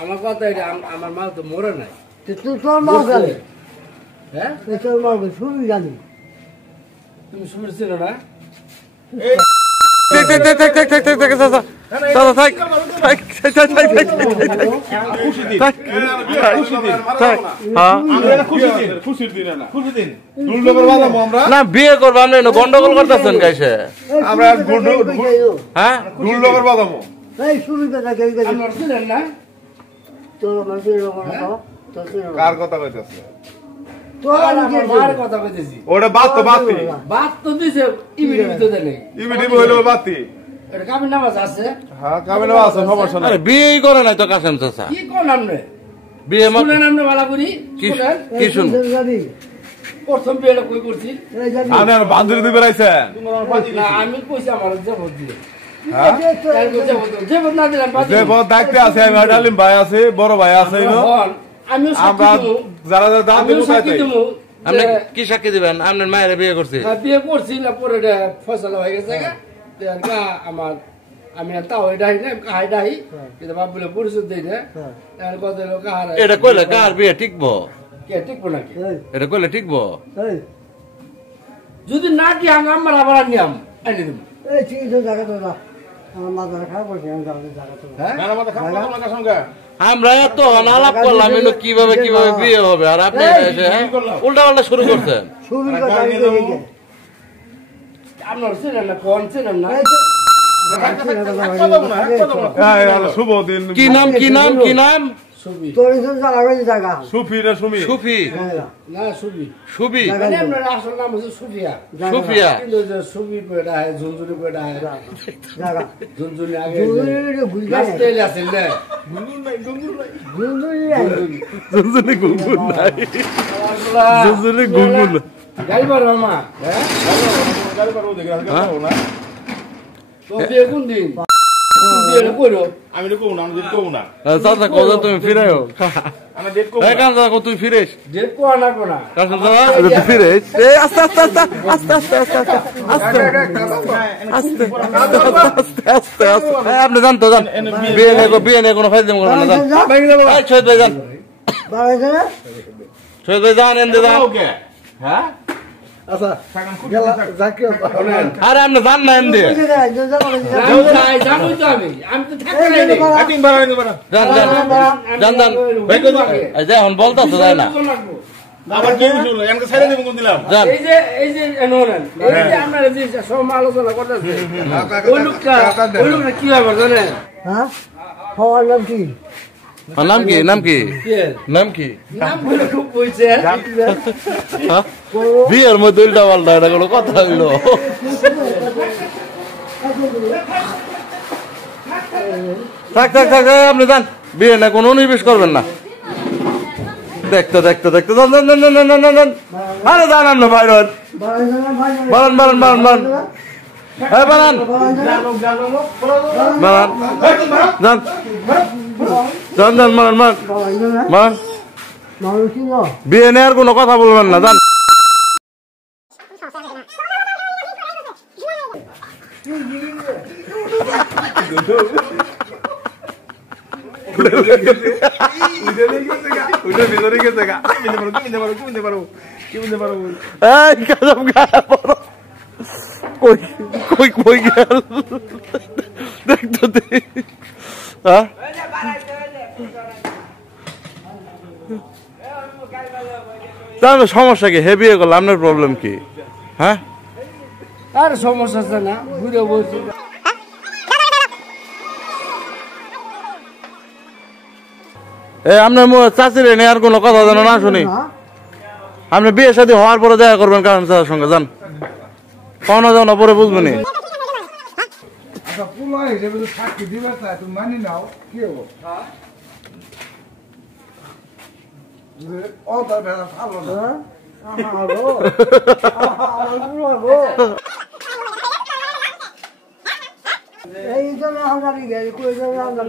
আমার কথা এটা আমার মা তো মরে নাই। তুই তোর মা জানি, হ্যাঁ তুই তোর মা শুনি জানি। তুমি শুনেছিল না? না বিয়ে করবো আমরা গন্ডগোল করতেছেন গাইছে আমরা হ্যাঁ এই শুনি তো নাকি আপনারা ছিলেন না? তোর মানুষের কার কথা কইতেছে? তোর আমার মার কথা কইতেছি। ওটা বাতি বাত তো দিছে ইবিডি ভিতরে নেই। ইবিডি হইলো বাতি। এটা কাবিন নামাজ আছে। হ্যাঁ কাবিনও আছে, সমস্যা নাই। আরে বিয়েই করে নাই তো কাসেম চাচা। কি কোন আমনে? বিয়ে শুনেন আমনে বালা করি? শুনেন? কি শুন? জানি প্রথম বিয়েটা কই করছি? এই জানি আপনার বান্ধবী দিবে রাইছেন? না আমি কইছি আমার জবর দিয়ে। হ্যাঁ তাই কইছে জবর না দিলাম বাদ যে বহুত দায়িত্বে আছে, আমি ডালিম ভাই আছে, বড় ভাই আছে ইনো। আমিও আমরা সাক্ষী দেবো। যারা যারা দাম আমিও দিব সাক্ষী তাইতে দেবো। আপনি কি সাক্ষী দিবেন? আপনার মায়ের বিয়ে করছি। বিয়ে করছি না পরে এটা ফয়সালা হয়ে গেছে গা। আমার আমি আর তাও এটাই না কাহাই ডাই কিন্তু বাপ বলে পরিশোধ দেই না তার কত লোক কাহার এটা কইলে কার বিয়ে টিকবো? কে টিকবো নাকি? এটা কইলে টিকবো? এই যদি না কি আমার আবার নিয়াম আনি দেব। এই ঠিক আছে জায়গা তো না আমার মাথা খারাপ করছে আমি যাবো জায়গা তো হ্যাঁ না মাথা খারাপ করো না সঙ্গে। আমরা এত আলাপ করলাম এলো কিভাবে কিভাবে বিয়ে হবে আর আপনি উল্টা পাল্টা শুরু করছেন। শুরু কথা আমি তো এই আপনার ছিলেন না কোন ছিলেন না শুভ দিন। কি নাম কি নাম কি নাম? সুবি তোর সব জায়গা সুফি না সুমি? সুফি না সুবি সুবি মানে আপনার আসল নাম হচ্ছে সুফিয়া সুফিয়া কিন্তু যে সুবি পেটা হয় ঝুনঝুনি পেটা হয় জায়গা ঝুনঝুনি আগে বুঝা তেল আছে না জুজুনি গুনগুন নাই জুজুনি গুনগুন গাইবার মামা হ্যাঁ গাড়ি পারবো দেখে না। তো বিয়ে কোন দিন বিয়ে করো আমি তো কও না, আমি ডেট কও না। চাচা কোথা তুমি ফিরাও আমি ডেট কও এই না। কান চাচা তুই ফিরেস ডেট কোয়া না কোনা কাসেম চাচা তুই ফিরেস এই আস্তে আস্তে আস্তে আস্তে আস্তে আস্তে আস্তে আস্তে আস্তে আস্তে আপনি জান তো জান বিয়ে নেই কোনো ফাইল করবেন না জান এই শহীদ ভাই জান বাড়াইছে না শহীদ ভাই জান এনে জান ওকে হ্যাঁ আচ্ছা গেলা যাকে আরে আপনি জান না এনে যাই জানোই তো আমি তো থাকি নাই রে আটিং বাড়াই নিবা না। জান জান জান জান এই যে এখন বলতাছে যায় না আবার কি হইলো? এনকে ছেড়ে দেব কোন দিলাম? জান এই যে এনোরেন এই যে আপনারা যে সমালোচনা করতেছে ওই লোকটা কি হবে জানেন হ্যাঁ হওয়ার নাম কি নাম কি নাম কি নাম কি নাম বলে খুব বলছে বিয়ের মধ্যে উল্টা পাল্টা এটা কোনো কথা হইলো থাক থাক থাক আপনি যান বিয়ে না কোনো নিবেশ করবেন না দেখতে দেখতে দেখতে যান যান যান যান যান যান আরে যান আপনি বাইর বাড়াইছে না ভাই বানান বানান বানান বানান হ্যাঁ বানান বানান যান যান যান বানান বানান বাড়াইছে না বানান মানুষ কি না বিয়ে নেওয়ার কোনো কথা বলবেন না যান ওইটা ভিতরে গেছে গা। কিনতে পারো। এই কাজম গায়ে পড়ো কই কই কই গেল দেখতো দেখ হ্যাঁ তাহলে সমস্যা কি হেভি হয়ে গেল আপনার প্রবলেম কি হ্যাঁ আর সমস্যা আছে না ঘুরে বলছি এই আপনার চাচির নেওয়ার কোনো কথা যেন না শুনি আপনি বিয়ে শাদী হওয়ার পরে দেখা করবেন কারণ চাচার সঙ্গে যান পাওনা যাও না পরে বুঝবেন আচ্ছা পুলা হিসেবে তো সাক্ষী দিবা চাই, তুমি মানি নাও কি হবো? ও তার বেলা ভালো না। এই জন্য আমরা গেছি কই জন্য আমরা